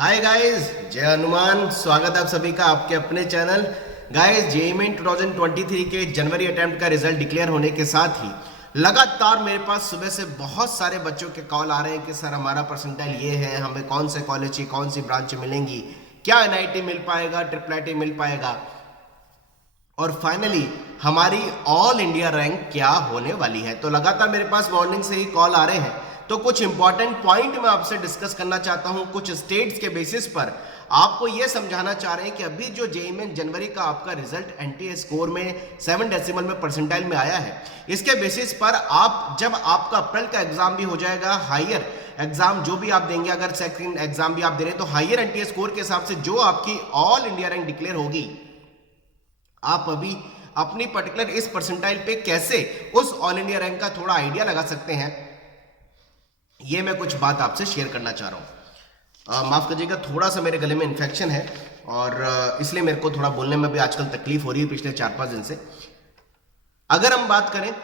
Hi guys, जय हनुमान। स्वागत है आप सभी का आपके अपने चैनल। गाइस, जेईई मेन 2023 के जनवरी अटेम्प्ट का रिजल्ट डिक्लेयर होने के साथ ही लगातार मेरे पास सुबह से बहुत सारे बच्चों के कॉल आ रहे हैं कि सर हमारा परसेंटाइल ये है, हमें कौन से कॉलेज की कौन सी ब्रांच मिलेंगी, क्या एनआईटी मिल पाएगा, ट्रिपल आईटी मिल पाएगा, और फाइनली हमारी ऑल इंडिया रैंक क्या होने वाली है। तो लगातार मेरे पास मॉर्निंग से ही कॉल आ रहे हैं। तो कुछ इंपॉर्टेंट पॉइंट मैं आपसे डिस्कस करना चाहता हूं। कुछ स्टेट्स के बेसिस पर आपको यह समझाना चाह रहे हैं कि अभी जो जेईई में जनवरी का आपका रिजल्ट एनटीए स्कोर में 7 डेसिमल में परसेंटाइल में आया है, इसके बेसिस पर आप जब आपका अप्रैल का एग्जाम भी हो जाएगा, हायर एग्जाम जो भी आप देंगे, अगर सेकंड एग्जाम भी आप दे रहे हैं तो हायर एनटीए स्कोर के हिसाब से जो आपकी ऑल इंडिया रैंक डिक्लेयर होगी, आप अभी अपनी पर्टिकुलर इस परसेंटाइल पे कैसे उस ऑल इंडिया रैंक का थोड़ा आइडिया लगा सकते हैं, ये मैं कुछ बात आपसे शेयर करना चाह रहा हूं। माफ करिएगा, थोड़ा सा मेरे गले में इन्फेक्शन है और इसलिए मेरे को थोड़ा बोलने में भी आजकल तकलीफ हो रही है पिछले 4-5 दिन से। अगर हम बात करें,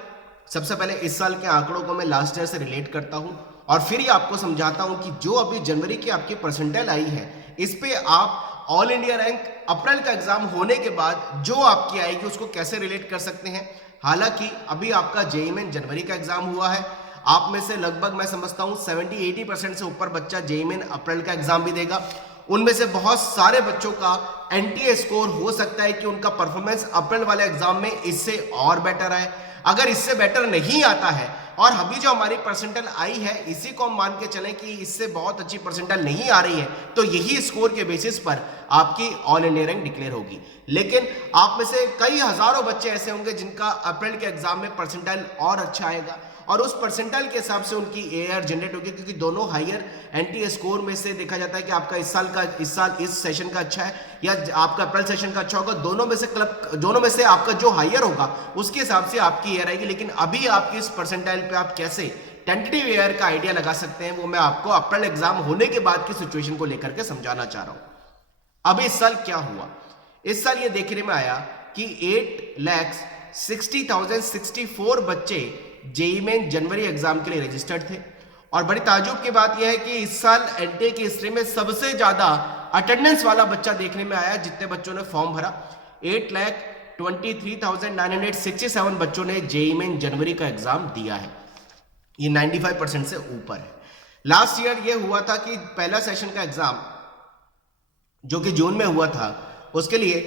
सबसे पहले इस साल के आंकड़ों को मैं लास्ट ईयर से रिलेट करता हूं और फिर ही आपको समझाता हूं कि जो अभी जनवरी की आपकी परसेंटाइल आई है, इस पे आप ऑल इंडिया रैंक अप्रैल का एग्जाम होने के बाद जो आपकी आएगी उसको कैसे रिलेट कर सकते हैं। हालांकि अभी आपका जेईई में जनवरी का एग्जाम हुआ है, आप में से लगभग मैं समझता हूं 70-80% से ऊपर बच्चा जेईई में अप्रैल का एग्जाम भी देगा। उनमें से बहुत सारे बच्चों का एनटीए स्कोर हो सकता है कि उनका परफॉर्मेंस अप्रैल वाले एग्जाम में इससे और बेटर आए। अगर इससे बेटर नहीं आता है और अभी जो हमारी परसेंटाइल आई है इसी को हम मान के चलें कि इससे बहुत अच्छी परसेंटाइल नहीं आ रही है, तो यही स्कोर के बेसिस पर आपकी ऑल इंडिया रैंक डिक्लेयर होगी। लेकिन आप में से कई हजारों बच्चे ऐसे होंगे जिनका अप्रैल के एग्जाम में परसेंटाइल और अच्छा आएगा और उस परसेंटाइल के हिसाब से उनकी एआर जनरेट होगी, क्योंकि दोनों हायर एनटीए स्कोर में से देखा जाता है कि आपका इस सेशन का अच्छा है या आपका अप्रैल सेशन का अच्छा होगा। दोनों में से आपका जो हायर होगा उसके हिसाब से आपकी एआर आएगी। लेकिन अभी आपकी इस परसेंटाइल पे आप कैसे टेंटेटिव एआर का आइडिया लगा सकते हैं, वो मैं आपको अप्रैल एग्जाम होने के बाद की सिचुएशन को लेकर के समझाना चाह रहा हूं। अभी इस साल क्या हुआ, इस साल ये देखने में आया कि 8,60,064 बच्चे जेईई में जनवरी एग्जाम के लिए रजिस्टर्ड थे। और बड़ी ताजुब की बात यह है कि इस साल एनटीए की हिस्ट्री में सबसे ज्यादा अटेंडेंस वाला बच्चा देखने में आया, जितने बच्चों ने फॉर्म भरा 8,23,967 बच्चों ने जेईई में जनवरी का एग्जाम दिया है। ये 95% से ऊपर है। लास्ट ईयर ये हुआ था कि पहला सेशन का एग्जाम जो कि जून में हुआ था, उसके लिए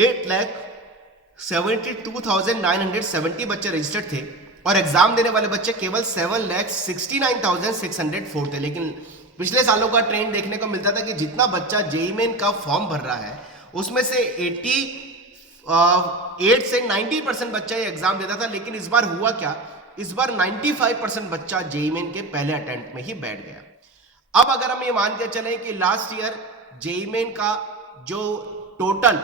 8,72,970 बच्चे रजिस्टर्ड थे और एग्जाम देने वाले बच्चे केवल 7,69,604 थे। लेकिन पिछले सालों का ट्रेंड देखने को मिलता था कि जितना बच्चा जेईई मेन का फॉर्म भर रहा है उसमें से 88 से 90% बच्चा ये एग्जाम देता था। लेकिन इस बार हुआ क्या, इस बार 95% बच्चा जेईई मेन के पहले अटेम्प्ट में ही बैठ गया। अब अगर हम ये मान के चलें कि लास्ट ईयर जेईई मेन का जो टोटल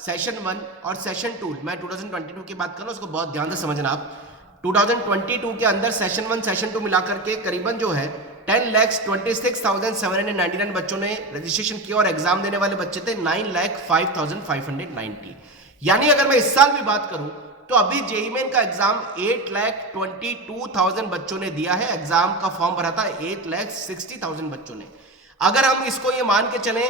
सेशन 1 और सेशन 2, मैं 2022 की बात कर रहा हूं, उसको बहुत ध्यान से समझना आप। 2022 के अंदर सेशन 1 सेशन 2 मिलाकर के करीबन जो है 10,26,799 बच्चों ने रजिस्ट्रेशन किया और एग्जाम देने वाले बच्चे थे 9,05,590। यानी अगर मैं इस साल भी बात करूं तो अभी जेईई मेन का एग्जाम 8,22,000 बच्चों ने दिया है। एग्जाम का फॉर्म भरा था 8,60,000 बच्चों ने। अगर हम इसको ये मान के चलें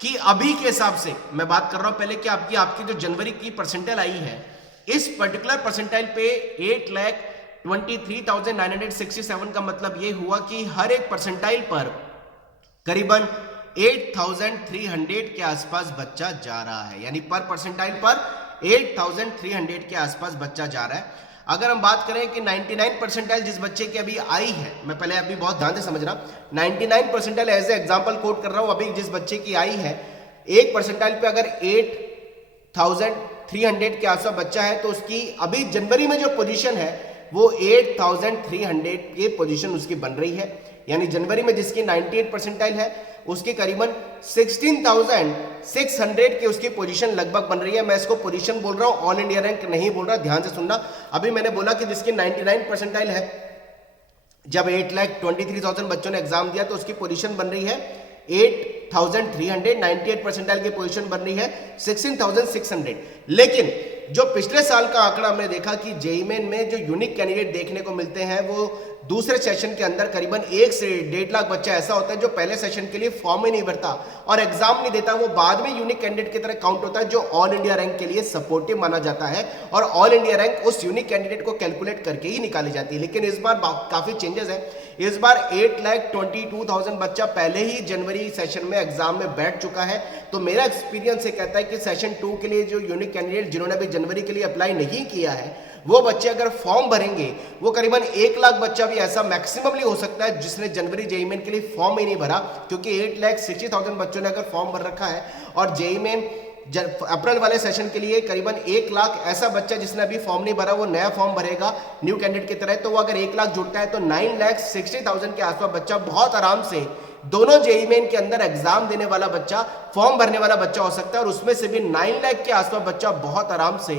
कि अभी के हिसाब से मैं बात कर रहा हूं, पहले कि आपकी जो जनवरी की परसेंटाइल आई है, इस पर्टिकुलर परसेंटाइल पे 8,23,967 का मतलब ये हुआ कि हर एक परसेंटाइल पर करीबन 8,300 के आसपास बच्चा जा रहा है। यानी पर परसेंटाइल पर 8,300 के आसपास बच्चा जा रहा है। अगर हम बात करें कि 99 परसेंटाइल जिस बच्चे की अभी आई है, मैं पहले अभी बहुत ध्यान से समझना, 99 percentile as a example quote कर रहा हूं, अभी जिस बच्चे की आई है एक परसेंटाइल पे अगर 8,300 के आसपास बच्चा है तो उसकी अभी जनवरी में जो पोजीशन है वो 8,300 की पोजीशन उसकी बन रही है। यानी जनवरी में जिसकी 98 परसेंटाइल है उसकी करीबन 16,600 की उसकी पोजीशन लगभग बन रही है। मैं इसको पोजीशन बोल रहा हूं, ऑल इंडिया रैंक नहीं बोल रहा, ध्यान से सुनना। अभी मैंने बोला कि जिसकी 99 परसेंटाइल है, जब 8,23,000 बच्चों ने एग्जाम दिया तो उसकी पोजीशन बन रही है 8,300, 98 परसेंटाइल की पोजीशन बन रही है 16,600। लेकिन जो पिछले साल का आंकड़ा हमने देखा कि जेईई मेन में जो यूनिक कैंडिडेट देखने को मिलते हैं वो दूसरे सेशन के अंदर करीबन 1 से 1.5 लाख बच्चा ऐसा होता है जो पहले सेशन के लिए फॉर्म ही नहीं भरता और एग्जाम नहीं देता, वो बाद में यूनिक कैंडिडेट की तरह काउंट होता है जो ऑल इंडिया रैंक के लिए सपोर्टिव माना जाता है और ऑल इंडिया रैंक उस यूनिक कैंडिडेट को कैलकुलेट करके ही निकाली जाती है। लेकिन इस बार काफी चेंजेस है। इस बार 8,22,000 बच्चा पहले ही जनवरी सेशन में एग्जाम में बैठ चुका है। तो मेरा एक्सपीरियंस ये कहता है कि सेशन 2 के लिए जो यूनिक कैंडिडेट जिन्होंने अभी जनवरी के लिए अप्लाई नहीं किया है वो बच्चे अगर फॉर्म भरेंगे वो करीबन 1 लाख बच्चा भी ऐसा मैक्सिममली हो सकता है जिसने जनवरी जेईई मेन के लिए फॉर्म ही नहीं भरा, क्योंकि 8,60,000 बच्चों ने अगर फॉर्म भर रखा है और जेईई मेन अप्रैल वाले सेशन के लिए करीबन 1 लाख ऐसा बच्चा जिसने अभी फॉर्म नहीं भरा वो नया फॉर्म भरेगा न्यू कैंडिडेट की तरह। तो वो अगर 1 लाख जुड़ता है तो 9,60,000 के आसपास बच्चा बहुत आराम से दोनों जेईई मेन के अंदर एग्जाम देने वाला बच्चा, फॉर्म भरने वाला बच्चा हो सकता है और उसमें से भी 9 लाख के आसपास बच्चा बहुत आराम से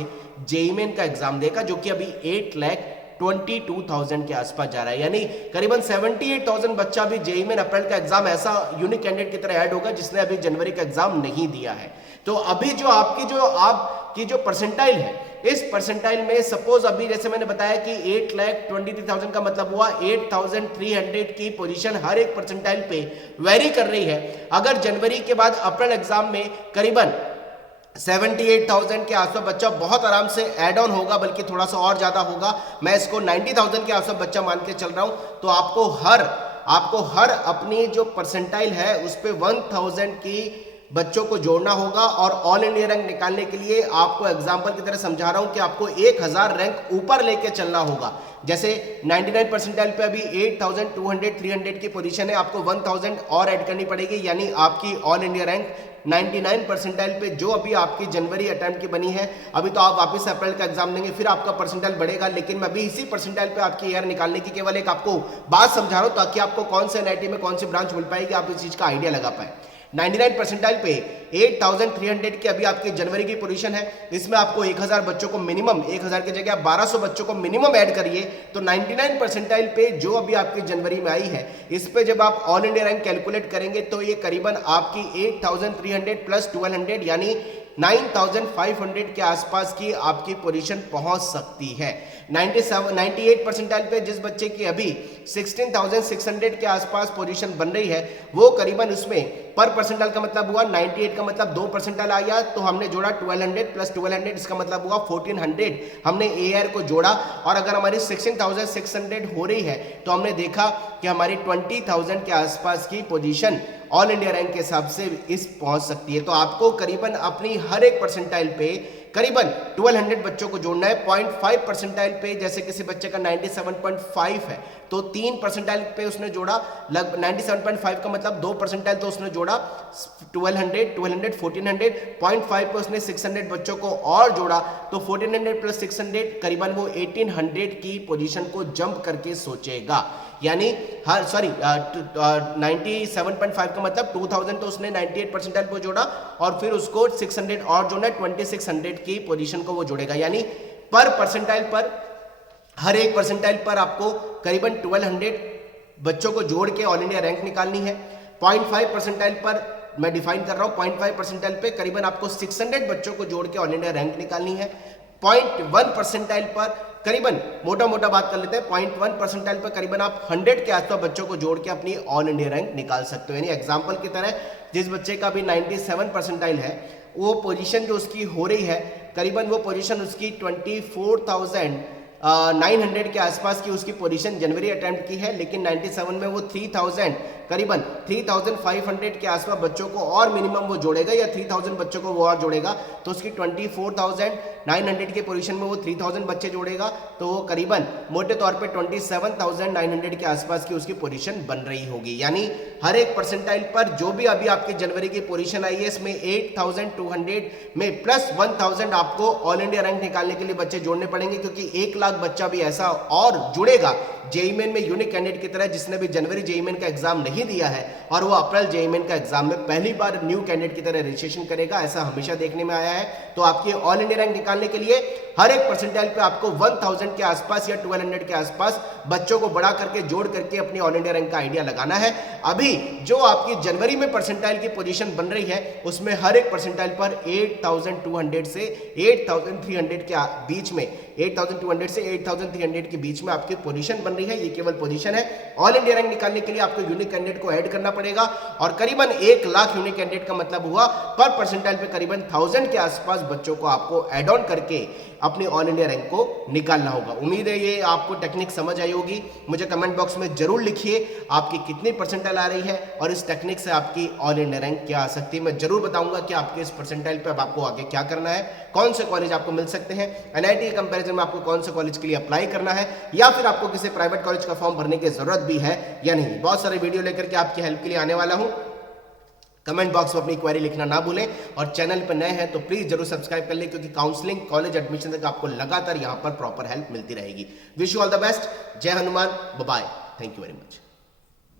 जेईई मेन का एग्जाम देगा, जो कि अभी 8,22,000 के आसपास जा रहा है। यानी करीबन 78,000 बच्चा भी जेईई मेन अप्रैल का एग्जाम ऐसा यूनिक कैंडिडेट की तरह ऐड होगा जिसने अभी जनवरी का एग्जाम नहीं दिया है। तो अभी जो आपकी जो परसेंटाइल है इस परसेंटाइल में सपोज अभी जैसे मैंने बताया कि 8,23,000 का मतलब हुआ 8,300 की पोजीशन हर एक परसेंटाइल पे वेरी कर रही है। अगर जनवरी के बाद अप्रैल एग्जाम में करीबन 78,000 के आसपास बच्चा बहुत आराम से ऐड ऑन होगा, बल्कि थोड़ा सा और ज्यादा होगा, मैं इसको 90,000 के आसपास बच्चा मान के चल रहा हूं, तो आपको हर अपनी जो परसेंटाइल है उस पे 1000 की बच्चों को जोड़ना होगा और ऑल इंडिया रैंक निकालने के लिए आपको एग्जांपल की तरह समझा रहा हूं कि आपको 1000 रैंक ऊपर लेके चलना होगा। जैसे 99 परसेंटाइल पे अभी 8,200 300 की पोजीशन है, आपको 1000 और ऐड करनी पड़ेगी, यानी आपकी ऑल इंडिया रैंक 99 परसेंटाइल पे जो अभी आपकी जनवरी अटेम्प्ट की बनी है, अभी तो आप वापस अप्रैल का एग्जाम देंगे फिर आपका परसेंटाइल बढ़ेगा। लेकिन मैं अभी इसी परसेंटाइल पे आपकी ईयर निकालने की केवल एक आपको बात समझा रहा हूं ताकि आपको कौन से एनआईटी में कौन सी ब्रांच मिल पाएगी आप इस चीज का आइडिया लगा पाए। 99 परसेंटाइल पे 8,300 की अभी आपकी जनवरी की पोजीशन है, इसमें आपको 1000 बच्चों को मिनिमम, 1000 की जगह 1200 बच्चों को मिनिमम ऐड करिए, तो 99 परसेंटाइल पे जो अभी आपकी जनवरी में आई है इस पे जब आप ऑल इंडिया रैंक कैलकुलेट करेंगे तो ये करीबन आपकी 8,300 प्लस 1200 यानी 9,500 के आसपास की आपकी पोजीशन पहुंच सकती है। 98 परसेंटाइल पे जिस बच्चे की अभी 16,600 के आसपास पोजीशन बन रही है वो करीबन उसमें पर परसेंटाइल का मतलब हुआ 98 का मतलब 2 परसेंटाइल आ गया, तो हमने जोड़ा 1200 प्लस 1200 इसका मतलब हुआ 1400, हमने एआर को जोड़ा और अगर हमारी 16,600 हो रही है तो हमने देखा कि हमारी 20,000 के आसपास की पोजीशन ऑल इंडिया रैंक के हिसाब से इस पहुंच सकती है। तो आपको करीबन अपनी हर एक परसेंटाइल पे करीबन 1200 बच्चों को जोड़ना है। 0.5 परसेंटाइल पे जैसे किसी बच्चे का 97.5 है तो 3 परसेंटाइल पे उसने जोड़ा, लगभग 97.5 का मतलब 2 परसेंटाइल तो उसने जोड़ा 1200 1400, 0.5 पे उसने 600 बच्चों को और जोड़ा, तो 1400 प्लस 600 करीबन वो 1800 की पोजीशन को जंप करके सोचेगा। यानी 97.5 का मतलब 2000 तो उसने 98 परसेंटाइल को जोड़ा और फिर उसको 600 और जोड़ना, 2600 की पोजीशन को वो जोड़ेगा। यानी पर परसेंटाइल पर हर एक परसेंटाइल पर आपको करीबन 1200 बच्चों को जोड़ के ऑल इंडिया रैंक निकालनी है। 0.5 परसेंटाइल पर मैं डिफाइन कर रहा हूं, 0.5 परसेंटाइल पे करीबन आपको 600 बच्चों को जोड़ के ऑल इंडिया रैंक निकालनी है। 0.1 परसेंटाइल पर करीबन मोटा बात कर लेते हैं, 0.1 परसेंटाइल पर करीबन आप 100 के आसपास बच्चों को जोड़ के अपनी ऑल इंडिया रैंक निकाल सकते हो। यानी एग्जांपल की तरह जिस बच्चे का भी 97 परसेंटाइल है वो पोजीशन जो उसकी हो रही है करीबन वो पोजीशन उसकी 24,900 के आसपास की उसकी पोजीशन जनवरी अटेम्प्ट की है, लेकिन 97 में वो 3000 करीबन 3,500 के आसपास बच्चों को और मिनिमम वो जोड़ेगा या 3,000 बच्चों को वो और जोड़ेगा, तो उसकी 24,900 के पोजीशन में वो 3,000 बच्चे जोड़ेगा, तो वो करीबन मोटे तौर पे 27,900 के आसपास की उसकी पोजीशन बन रही होगी। यानी हर एक परसेंटाइल पर जो भी अभी आपकी जनवरी की पोजीशन आई है इसमें 8,200 में प्लस 1,000 आपको ऑल इंडिया रैंक निकालने के लिए बच्चे जोड़ने पड़ेंगे, क्योंकि 1 लाख बच्चा भी ऐसा और जुड़ेगा जेईई मेन में यूनिक कैंडिडेट की तरह जिसने भी जनवरी जेईई मेन का एग्जाम नहीं दिया है और वो अप्रैल जेईई मेन का एग्जाम में पहली बार न्यू कैंडिडेट की तरह रजिस्ट्रेशन करेगा, ऐसा हमेशा देखने में आया है। तो आपकी ऑल इंडिया रैंक निकालने के लिए हर एक परसेंटाइल पे आपको 1000 के आसपास या 1200 के आसपास बच्चों को बढ़ा करके जोड़ करके अपनी ऑल इंडिया रैंक का आइडिया लगाना है। अभी अभी जो आपकी जनवरी में परसेंटाइल की पोजीशन बन रही है उसमें हर एक परसेंटाइल पर 8200 से 8300 के बीच में, 8200 से 8300 के बीच में आपकी पोजीशन बन रही है। ये केवल पोजीशन है। ऑल इंडिया रैंक निकालने के लिए आपको यूनिक कैंडिडेट को ऐड करना पड़ेगा और करीबन 1 लाख यूनिक कैंडिडेट का मतलब हुआ पर परसेंटाइल पे करीबन 1000 के आसपास बच्चों को आपको ऐड ऑन करके अपनी ऑल इंडिया रैंक को निकालना होगा। उम्मीद है ये आपको टेक्निक समझ आई होगी। मुझे कमेंट बॉक्स में जरूर लिखिए आपकी कितनी परसेंटाइल आ रही है और इस टेक्निक से आपकी ऑल इंडिया रैंक क्या आ सकती है। मैं जरूर बताऊंगा कि आपके इस परसेंटाइल पे अब आपको आगे क्या करना है, कौन से कॉलेज आपको मिल सकते हैं, एनआईटी के कंपैरिजन में आपको कौन से कॉलेज के लिए अप्लाई करना है या फिर आपको किसी प्राइवेट कॉलेज का फॉर्म भरने की जरूरत भी है या नहीं। बहुत सारे वीडियो लेकर के आपकी हेल्प के लिए आने वाला हूं। कमेंट बॉक्स में अपनी क्वेरी लिखना ना भूलें और चैनल पर नए हैं तो प्लीज जरूर सब्सक्राइब कर लें क्योंकि काउंसलिंग, कॉलेज एडमिशन तक आपको लगातार यहां पर प्रॉपर हेल्प मिलती रहेगी। Wish you all the best. जय Hanuman, bye bye, thank you very much.